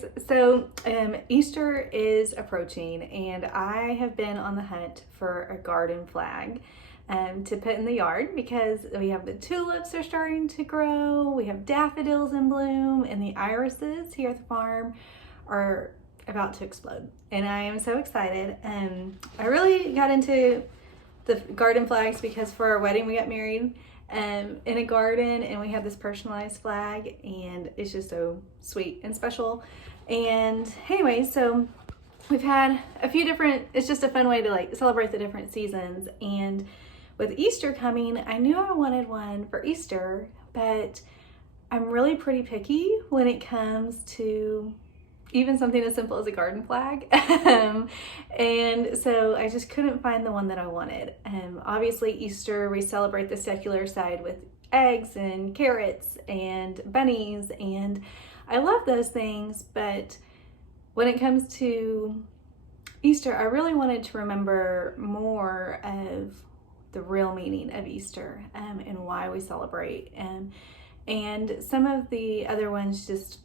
guys. So Easter is approaching, and I have been on the hunt for a garden flag to put in the yard because we have the tulips are starting to grow, we have daffodils in bloom, and the irises here at the farm are about to explode. And I am so excited. I really got into the garden flags because for our wedding we got married in a garden, and we have this personalized flag, and it's just so sweet and special. And anyway, so we've had a few different, it's just a fun way to like celebrate the different seasons. And with Easter coming, I knew I wanted one for Easter, but I'm really pretty picky when it comes to even something as simple as a garden flag. And so I just couldn't find the one that I wanted. Obviously Easter, we celebrate the secular side with eggs and carrots and bunnies, and I love those things, but when it comes to Easter, I really wanted to remember more of the real meaning of Easter and why we celebrate. And some of the other ones just,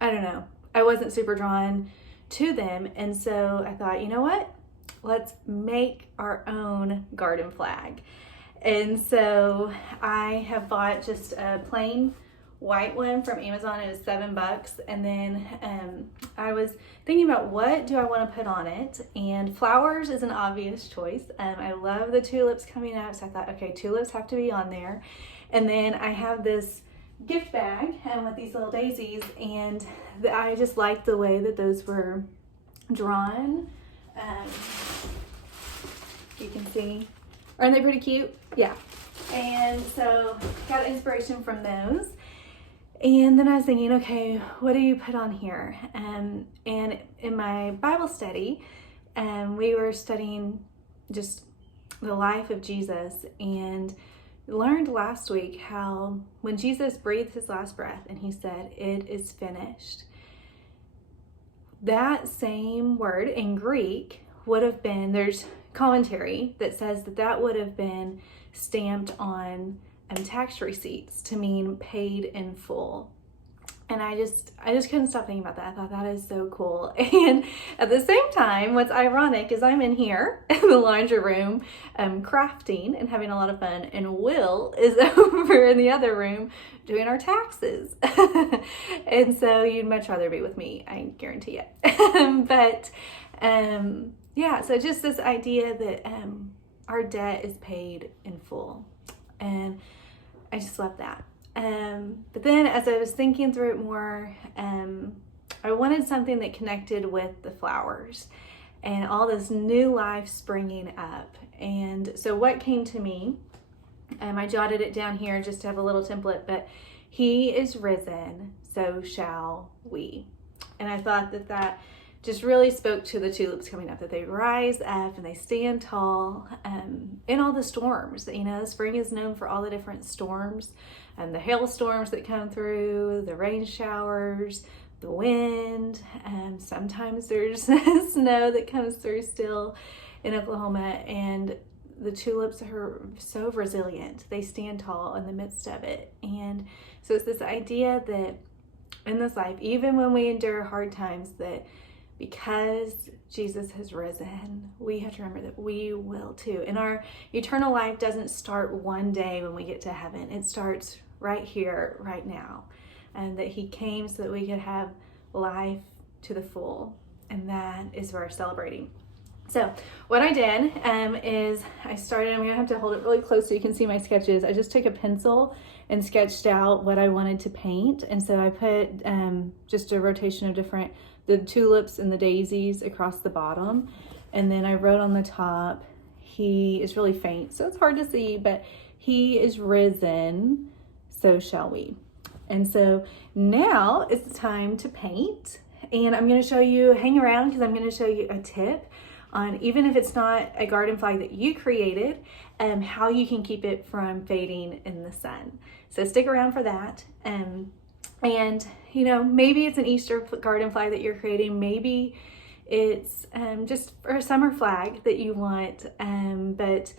I don't know, I wasn't super drawn to them. And so I thought, you know what? Let's make our own garden flag. And so I have bought just a plain white one from Amazon. It was $7. And then I was thinking about what do I want to put on it. And flowers is an obvious choice. I love the tulips coming up. So I thought, okay, tulips have to be on there. And then I have this gift bag with these little daisies, and I just liked the way that those were drawn. You can see, aren't they pretty cute? Yeah. And so got inspiration from those. And then I was thinking, okay, what do you put on here? And in my Bible study, we were studying just the life of Jesus, and learned last week how when Jesus breathed his last breath and he said, "It is finished," that same word in Greek would have been, there's commentary that says that that would have been stamped on tax receipts to mean paid in full. And I just couldn't stop thinking about that. I thought that is so cool. And at the same time, what's ironic is I'm in here in the laundry room crafting and having a lot of fun, and Will is over in the other room doing our taxes. And so you'd much rather be with me, I guarantee it. But yeah, so just this idea that our debt is paid in full. And I just love that. But then as I was thinking through it more, I wanted something that connected with the flowers and all this new life springing up. And so what came to me, I jotted it down here just to have a little template, but he is risen, so shall we. And I thought that that just really spoke to the tulips coming up, that they rise up and they stand tall in all the storms. You know, spring is known for all the different storms and the hailstorms that come through, the rain showers, the wind, and sometimes there's snow that comes through still in Oklahoma, and the tulips are so resilient. They stand tall in the midst of it. And so it's this idea that in this life, even when we endure hard times, that because Jesus has risen, we have to remember that we will too. And our eternal life doesn't start one day when we get to heaven. It starts right here, right now. And that he came so that we could have life to the full. And that is what we're celebrating. So what I did is I started, I'm gonna have to hold it really close so you can see my sketches. I just took a pencil and sketched out what I wanted to paint. And so I put just a rotation of the tulips and the daisies across the bottom. And then I wrote on the top, he is really faint, so it's hard to see, but he is risen, so shall we. And so now it's time to paint. And I'm gonna show you, hang around, because I'm gonna show you a tip on, even if it's not a garden flag that you created, how you can keep it from fading in the sun. So stick around for that. And you know, maybe it's an Easter garden flag that you're creating. Maybe it's just for a summer flag that you want. But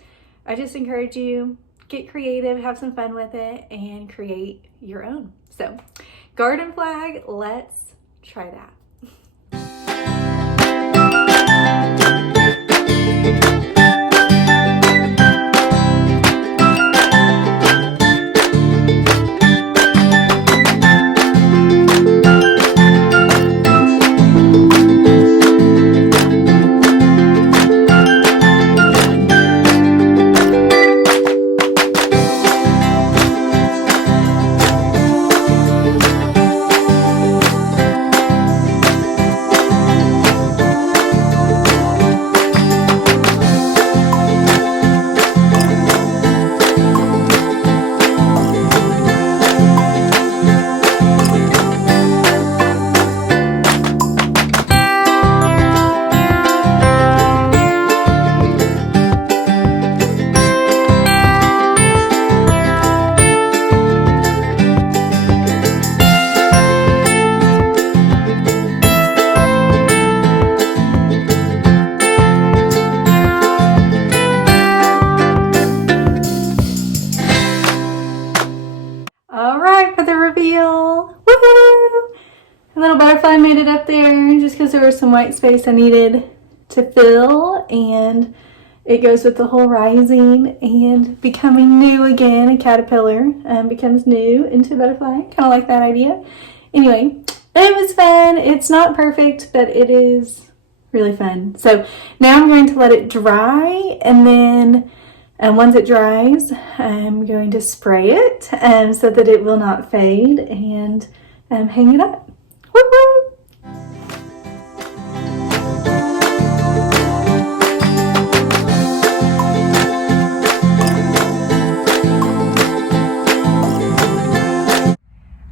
I just encourage you, get creative, have some fun with it, and create your own. So garden flag, let's try that. Alright, for the reveal. Woohoo! A little butterfly made it up there just because there was some white space I needed to fill, and it goes with the whole rising and becoming new again. A caterpillar becomes new into a butterfly. Kind of like that idea. Anyway, it was fun. It's not perfect, but it is really fun. So now I'm going to let it dry, and then once it dries, I'm going to spray it so that it will not fade, and hang it up. Woo-hoo!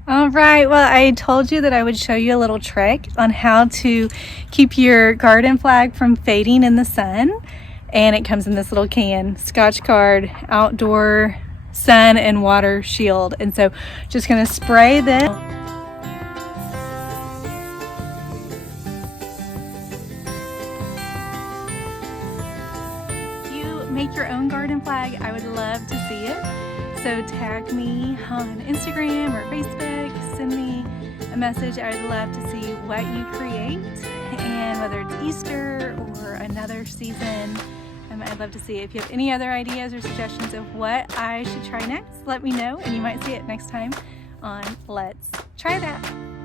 All right, well, I told you that I would show you a little trick on how to keep your garden flag from fading in the sun. And it comes in this little can, Scotchgard outdoor sun and water shield. And so just gonna spray this. If you make your own garden flag, I would love to see it. So tag me on Instagram or Facebook, send me a message. I would love to see what you create, and whether it's Easter or another season. I'd love to see it. If you have any other ideas or suggestions of what I should try next, let me know, and you might see it next time on Let's Try That.